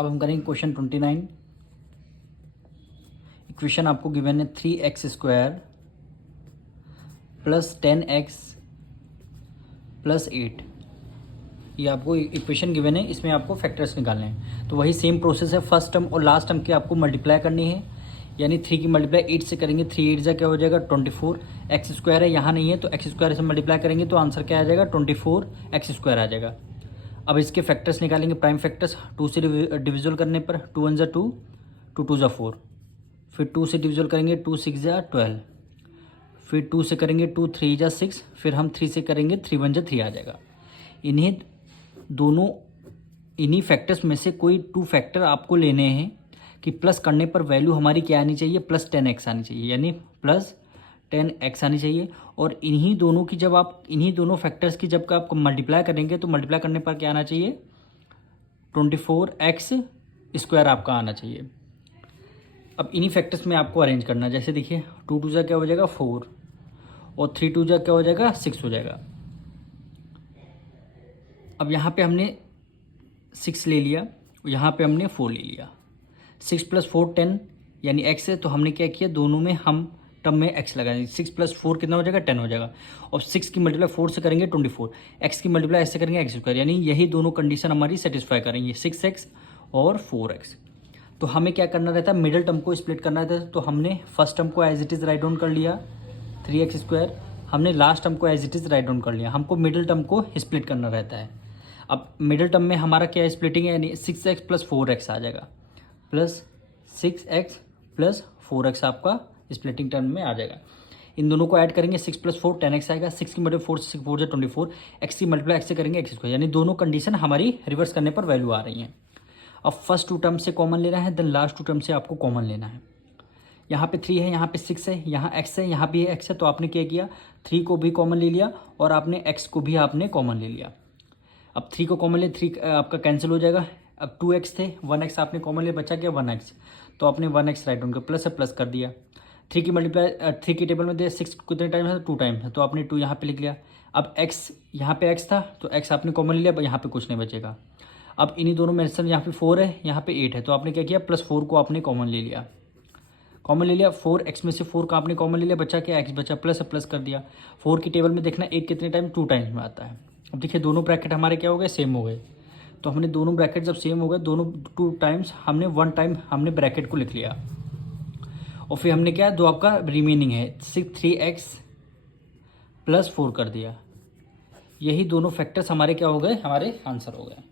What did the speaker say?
अब हम करेंगे क्वेश्चन 29। इक्वेशन आपको गिवन है 3x² प्लस 10x प्लस 8। ये आपको इक्वेशन गिवन है, इसमें आपको फैक्टर्स निकालने हैं। तो वही सेम प्रोसेस है, फर्स्ट टर्म और लास्ट टर्म की आपको मल्टीप्लाई करनी है। यानी 3 की मल्टीप्लाई 8 से करेंगे, 3 8 जा क्या हो जाएगा 24। x² है, यहाँ नहीं है तो x² से मल्टीप्लाई करेंगे तो आंसर क्या आ जाएगा 24x² आ जाएगा। अब इसके फैक्टर्स निकालेंगे, प्राइम फैक्टर्स। 2 से डिविजल करने पर 2 1 = 2, 2 2 = 4। फिर 2 से डिविजल करेंगे 2 6 = 12। फिर 2 से करेंगे 2 3 = 6। फिर हम 3 से करेंगे 3 1 = 3 आ जाएगा। इन्हीं फैक्टर्स में से कोई 2 फैक्टर आपको लेने हैं कि प्लस करने पर वैल्यू हमारी क्या आनी चाहिए, प्लस 10x आनी चाहिए, यानी प्लस 10x आनी चाहिए। और इन्हीं दोनों फैक्टर्स की जब आप मल्टीप्लाई करेंगे तो मल्टीप्लाई करने पर क्या आना चाहिए 24x² आपका आना चाहिए। अब इन्हीं फैक्टर्स में आपको अरेंज करना है। जैसे देखिए 2 2 क्या हो जाएगा 4 और 3 2 क्या हो जाएगा 6 हो जाएगा। अब यहाँ पे हमने 6 ले लिया, यहाँ पे हमने 4 ले लिया। 6 + 4 10 यानी x है, तो हमने क्या किया दोनों में हम टर्म में x लगाएंगे। 6 + 4 कितना हो जाएगा 10 हो जाएगा। और 6 की मल्टीप्लाई 4 से करेंगे 24, x की मल्टीप्लाई ऐसे करेंगे x², यानी यही दोनों कंडीशन हमारी सेटिस्फाई करेंगे 6x और 4x। तो हमें क्या करना रहता है, मिडिल टर्म को स्प्लिट करना रहता है। तो हमने फर्स्ट टर्म को as it is write down कर लिया 3x², हमने लास्ट टर्म को as it is write down कर लिया। हमको मिडिल टर्म को स्प्लिट करना रहता है। अब मिडिल टर्म में हमारा क्या है स्प्लिटिंग है, यानी 6x + 4x आ जाएगा, प्लस 6x + 4x आपका स्प्लिटिंग टर्म में आ जाएगा। इन दोनों को ऐड करेंगे 6 + 4 10x आएगा। 6 की मल्टीप्लाई 4 से 4 = 24, x की मल्टीप्लाई x से करेंगे x², यानी दोनों कंडीशन हमारी रिवर्स करने पर वैल्यू आ रही हैं। अब फर्स्ट 2 टर्म से कॉमन लेना है, देन लास्ट 2 टर्म से आपको कॉमन लेना है। यहाँ पे 3 है, यहाँ पे 6 है, यहाँ x है, यहाँ भी x है। तो आपने क्या किया 3 को भी कॉमन ले लिया और आपने x को भी आपने कॉमन ले लिया। अब 3 को कॉमन ले, 3 आपका कैंसिल हो जाएगा। अब 2x थे, 1x आपने कॉमन ले, बचा क्या 1x, तो आपने 1x राइट डाउन कर प्लस है प्लस कर दिया। 3 की मल्टीप्लाई 3 की टेबल में दे 6 कितने टाइम है 2 टाइम है, तो आपने 2 यहाँ पे लिख लिया। अब x यहाँ पे x था तो x आपने कॉमन ले लिया, यहाँ पे कुछ नहीं बचेगा। अब इन्हीं दोनों में से यहाँ पे 4 है, यहाँ पे 8 है, तो आपने क्या किया +4 को आपने कॉमन ले लिया। 4x में से 4 का आपने कॉमन ले लिया, बचा क्या x बचा, प्लस है प्लस कर दिया। 4 की टेबल में देखना 8 कितने टाइम 2 टाइम्स में आता है। अब देखिए दोनों ब्रैकेट हमारे क्या हो गए सेम हो गए। तो हमने दोनों ब्रैकेट जब सेम हो गए, दोनों 2 टाइम्स हमने 1 टाइम हमने ब्रैकेट को लिख लिया। और फिर हमने क्या दो आपका रिमेनिंग है 3x + 4 कर दिया। यही दोनों फैक्टर्स हमारे क्या हो गए, हमारे आंसर हो गए।